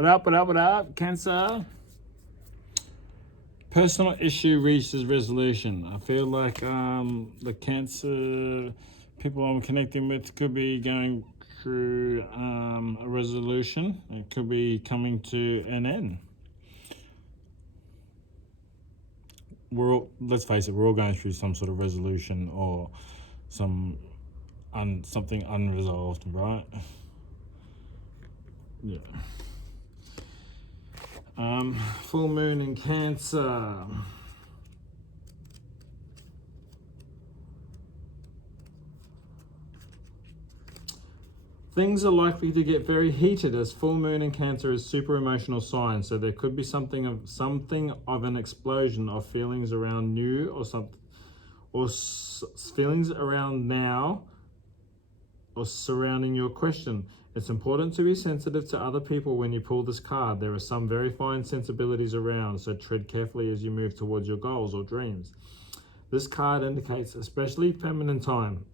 What up, Cancer? Personal issue reaches resolution. I feel like the Cancer people I'm connecting with could be going through a resolution. It could be coming to an end. Let's face it, we're all going through some sort of resolution or something unresolved, right? Yeah. Full moon in Cancer. Things are likely to get very heated as full moon in Cancer is super emotional sign, so there could be something of an explosion of feelings around new or something, or feelings around now or surrounding your question. It's important to be sensitive to other people when you pull this card. There are some very fine sensibilities around, so tread carefully as you move towards your goals or dreams. This card indicates especially feminine time.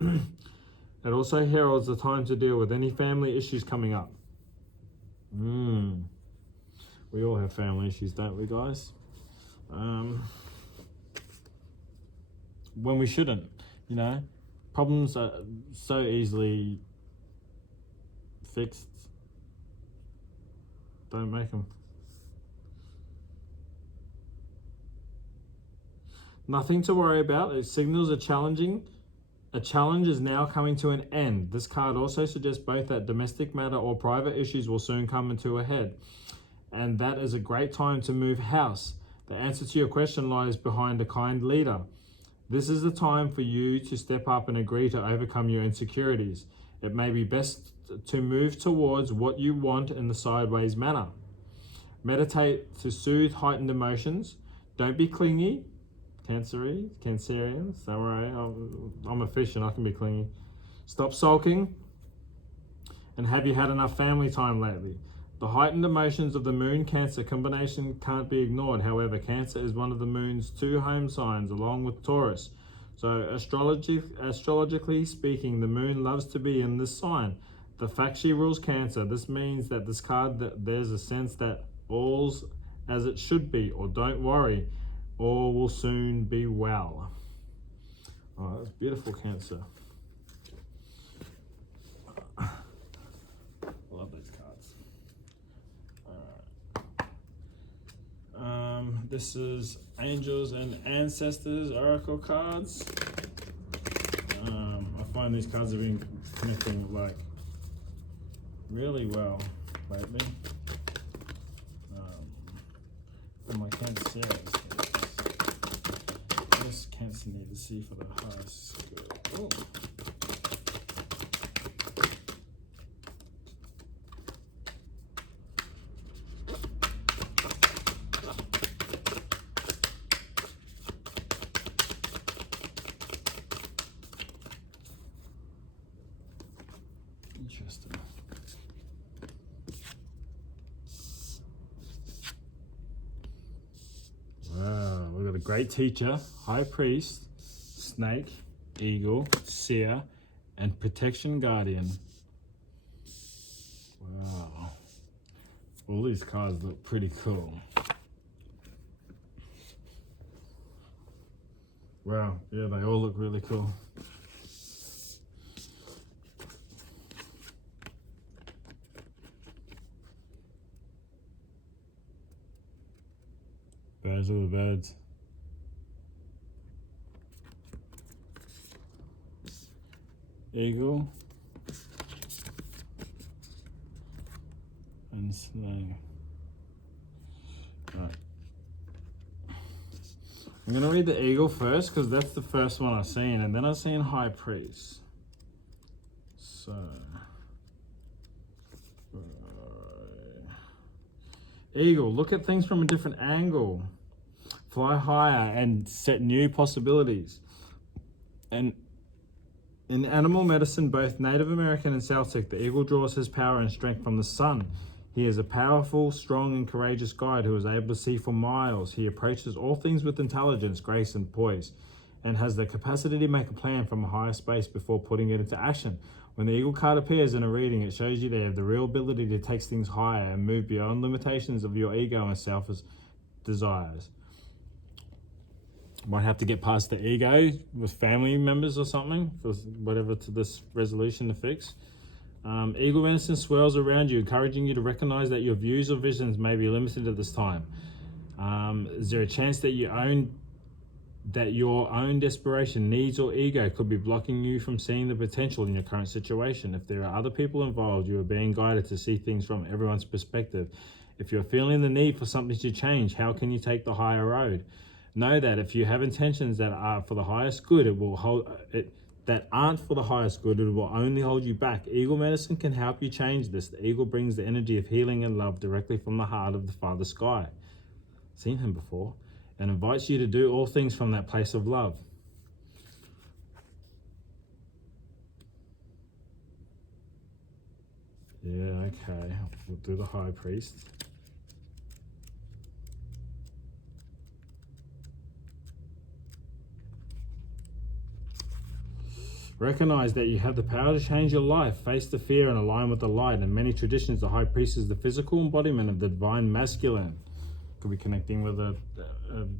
It also heralds the time to deal with any family issues coming up. We all have family issues, don't we, guys? When we shouldn't, problems are so easily fixed. Don't make them. Nothing to worry about. It signals a challenge is now coming to an end. This card also suggests both that domestic matter or private issues will soon come into a head, and that is a great time to move house. The answer to your question lies behind a kind leader. This is the time for you to step up and agree to overcome your insecurities. It may be best to move towards what you want in the sideways manner. Meditate to soothe heightened emotions. Don't be clingy. Cancerians, samurai. I'm a fish and I can be clingy. Stop sulking. And have you had enough family time lately? The heightened emotions of the Moon Cancer combination can't be ignored. However, Cancer is one of the Moon's 2 home signs along with Taurus. So astrologically speaking, the Moon loves to be in this sign. The fact she rules Cancer, this means that this card, there's a sense that all's as it should be, or don't worry, all will soon be well. Oh, that's beautiful, Cancer. I love those cards. All right. This is Angels and Ancestors Oracle cards. I find these cards have been connecting really well lately. For my Cancer series. Yes, Cancer need to see for the highest good. Oh. Interesting. Wow, we've got a great teacher, high priest, snake, eagle, seer, and protection guardian. Wow. All these cards look pretty cool. Wow, yeah, they all look really cool. Birds of the birds. Eagle and snake. Right. I'm gonna read the eagle first because that's the first one I've seen, and then I've seen high priest. So eagle, look at things from a different angle. Fly higher and set new possibilities. And in animal medicine, both Native American and Celtic, the eagle draws his power and strength from the sun. He is a powerful, strong, and courageous guide who is able to see for miles. He approaches all things with intelligence, grace, and poise, and has the capacity to make a plan from a higher space before putting it into action. When the eagle card appears in a reading, it shows you they have the real ability to take things higher and move beyond limitations of your ego and selfish desires. Might have to get past the ego with family members or something for whatever to this resolution to fix. Eagle innocence swirls around you, encouraging you to recognize that your views or visions may be limited at this time. Is there a chance that your own desperation, needs, or ego could be blocking you from seeing the potential in your current situation? If there are other people involved, you are being guided to see things from everyone's perspective. If you're feeling the need for something to change, how can you take the higher road? Know that if you have intentions that are for the highest good, it will hold it. That aren't for the highest good, it will only hold you back. Eagle medicine can help you change this. The eagle brings the energy of healing and love directly from the heart of the Father Sky. Seen him before. And invites you to do all things from that place of love. Yeah, okay. We'll do the High Priest. Recognize that you have the power to change your life, face the fear, and align with the light. In many traditions, the High Priest is the physical embodiment of the Divine Masculine. Could be connecting with a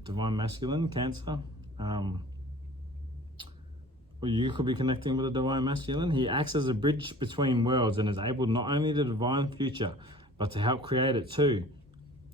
Divine Masculine, Cancer. Or you could be connecting with a Divine Masculine. He acts as a bridge between worlds and is able not only to divine future, but to help create it too.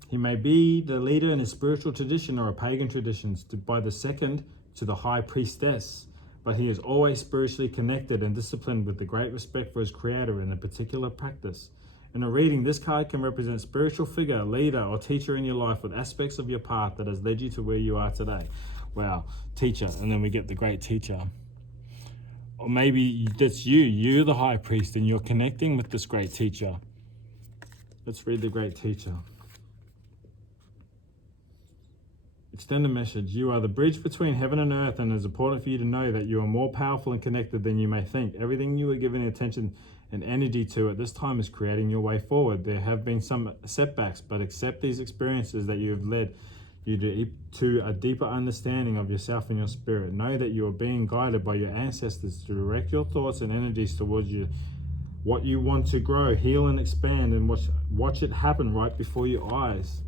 He may be the leader in a spiritual tradition or a pagan tradition by the second to the High Priestess. But he is always spiritually connected and disciplined with the great respect for his creator in a particular practice. In a reading, this card can represent spiritual figure, leader, or teacher in your life with aspects of your path that has led you to where you are today. Wow, teacher, and then we get the great teacher. Or maybe that's you're the High Priest and you're connecting with this great teacher. Let's read the great teacher. Extend a message. You are the bridge between heaven and earth, and it is important for you to know that you are more powerful and connected than you may think. Everything you are giving attention and energy to at this time is creating your way forward. There have been some setbacks, but accept these experiences that you have led you to a deeper understanding of yourself and your spirit. Know that you are being guided by your ancestors to direct your thoughts and energies towards what you want to grow, heal, and expand, and watch it happen right before your eyes.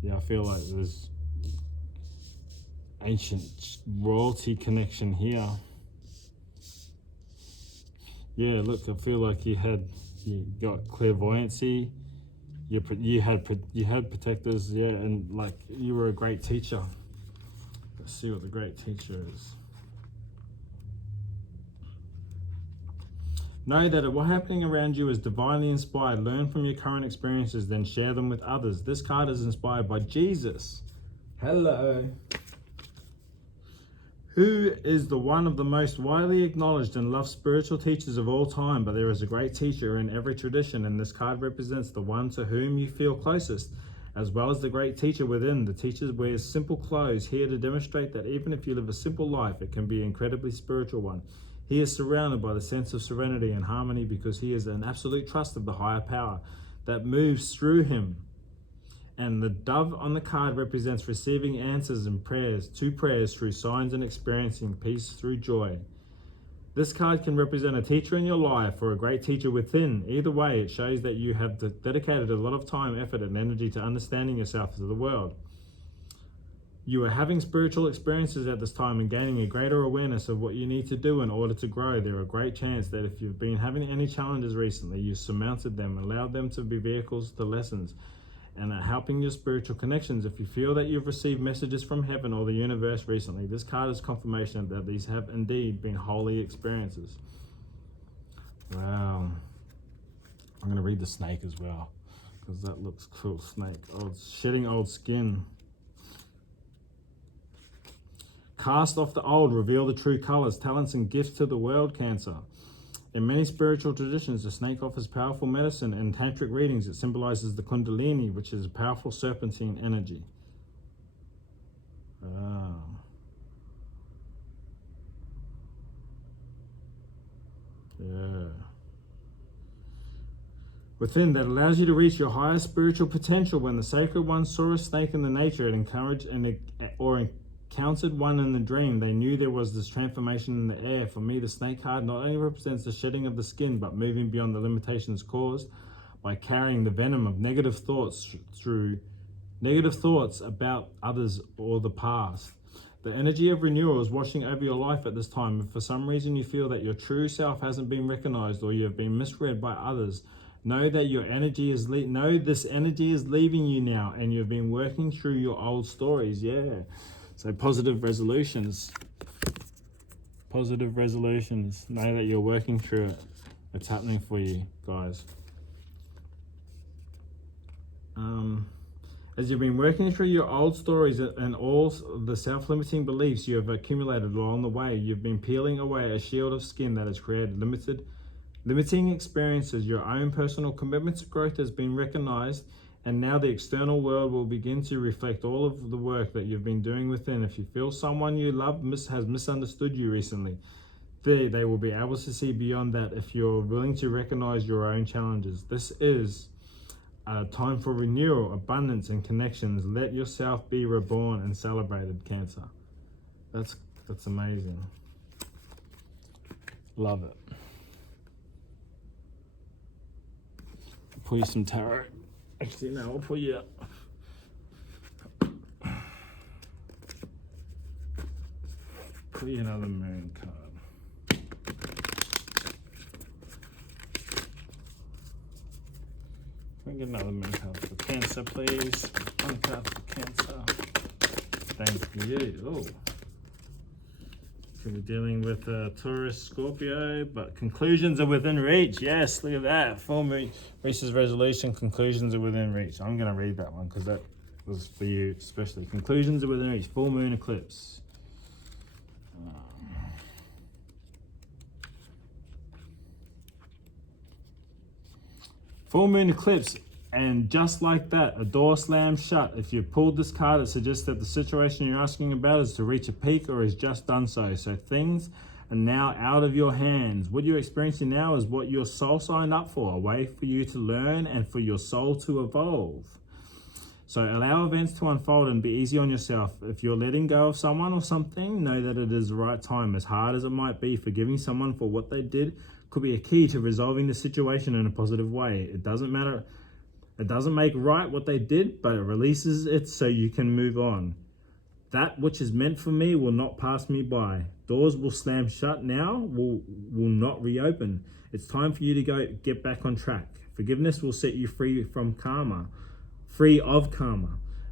Yeah, I feel like there's ancient royalty connection here. Yeah, look, I feel like you got clairvoyancy. You had protectors, yeah, and like you were a great teacher. Let's see what the great teacher is. Know that what's happening around you is divinely inspired. Learn from your current experiences, then share them with others. This card is inspired by Jesus. Hello. Who is the one of the most widely acknowledged and loved spiritual teachers of all time, but there is a great teacher in every tradition, and this card represents the one to whom you feel closest, as well as the great teacher within. The teacher wears simple clothes, here to demonstrate that even if you live a simple life, it can be an incredibly spiritual one. He is surrounded by the sense of serenity and harmony because he is an absolute trust of the higher power that moves through him. And the dove on the card represents receiving answers and prayers through signs and experiencing peace through joy. This card can represent a teacher in your life or a great teacher within. Either way, it shows that you have dedicated a lot of time, effort, and energy to understanding yourself to the world. You are having spiritual experiences at this time and gaining a greater awareness of what you need to do in order to grow. There are a great chance that if you've been having any challenges recently, you surmounted them, allowed them to be vehicles to lessons, and are helping your spiritual connections. If you feel that you've received messages from heaven or the universe recently, this card is confirmation that these have indeed been holy experiences. Wow. I'm going to read the snake as well, because that looks cool. Snake. Shedding old skin. Cast off the old, reveal the true colors, talents, and gifts to the world, Cancer. In many spiritual traditions, the snake offers powerful medicine. In tantric readings, it symbolizes the kundalini, which is a powerful serpentine energy. Yeah. Within, that allows you to reach your highest spiritual potential. When the sacred one saw a snake in the nature, it encouraged counted one in the dream, they knew there was this transformation in the air. For me, the snake card not only represents the shedding of the skin, but moving beyond the limitations caused by carrying the venom of negative thoughts about others or the past. The energy of renewal is washing over your life at this time. If for some reason you feel that your true self hasn't been recognized or you have been misread by others, know that your energy is this energy is leaving you now, and you've been working through your old stories. Yeah. So positive resolutions. Positive resolutions. Know that you're working through it. It's happening for you, guys. As you've been working through your old stories and all the self-limiting beliefs you have accumulated along the way, you've been peeling away a shield of skin that has created limiting experiences. Your own personal commitment to growth has been recognized, and now the external world will begin to reflect all of the work that you've been doing within. If you feel someone you love has misunderstood you recently, they will be able to see beyond that if you're willing to recognize your own challenges. This is a time for renewal, abundance, and connections. Let yourself be reborn and celebrated, Cancer. That's amazing. Love it. Pull you some tarot. Actually, no, I'll pull you up. Pull you another moon card. Can we get another moon card for Cancer, please? One card for Cancer. Thank you. Oh. We're dealing with Taurus, Scorpio, but conclusions are within reach. Yes, look at that. Full moon reaches resolution. Conclusions are within reach. I'm going to read that one because that was for you especially. Conclusions are within reach. Full moon eclipse. Full moon eclipse, and just like that, a door slams shut. If you pulled this card, it suggests that the situation you're asking about is to reach a peak or has just done so. So things are now out of your hands. What you're experiencing now is what your soul signed up for, a way for you to learn and for your soul to evolve. So allow events to unfold and be easy on yourself. If you're letting go of someone or something, know that it is the right time. As hard as it might be, forgiving someone for what they did could be a key to resolving the situation in a positive way. It doesn't matter. It doesn't make right what they did, but it releases it so you can move on. That which is meant for me will not pass me by. Doors will slam shut now, will not reopen. It's time for you to get back on track. Forgiveness will set you free of karma.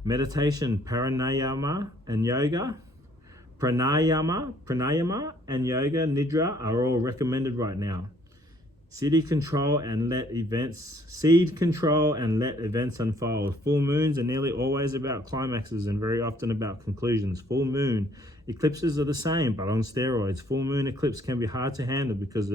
Meditation, pranayama and yoga nidra are all recommended right now. Seed control and let events unfold. Full moons are nearly always about climaxes and very often about conclusions. Full moon eclipses are the same, but on steroids. Full moon eclipse can be hard to handle because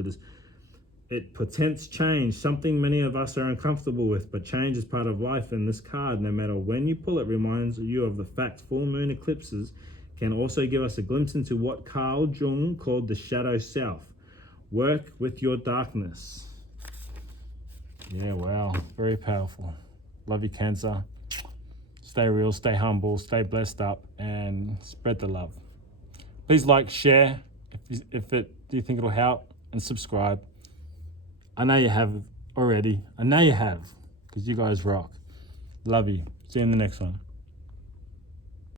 it portends change, something many of us are uncomfortable with, but change is part of life. In this card, no matter when you pull it, reminds you of the fact full moon eclipses can also give us a glimpse into what Carl Jung called the shadow self. Work with your darkness. Yeah, wow. Very powerful. Love you, Cancer. Stay real, stay humble, stay blessed up, and spread the love. Please like, share, if you think it'll help, and subscribe. I know you have already. I know you have, because you guys rock. Love you. See you in the next one.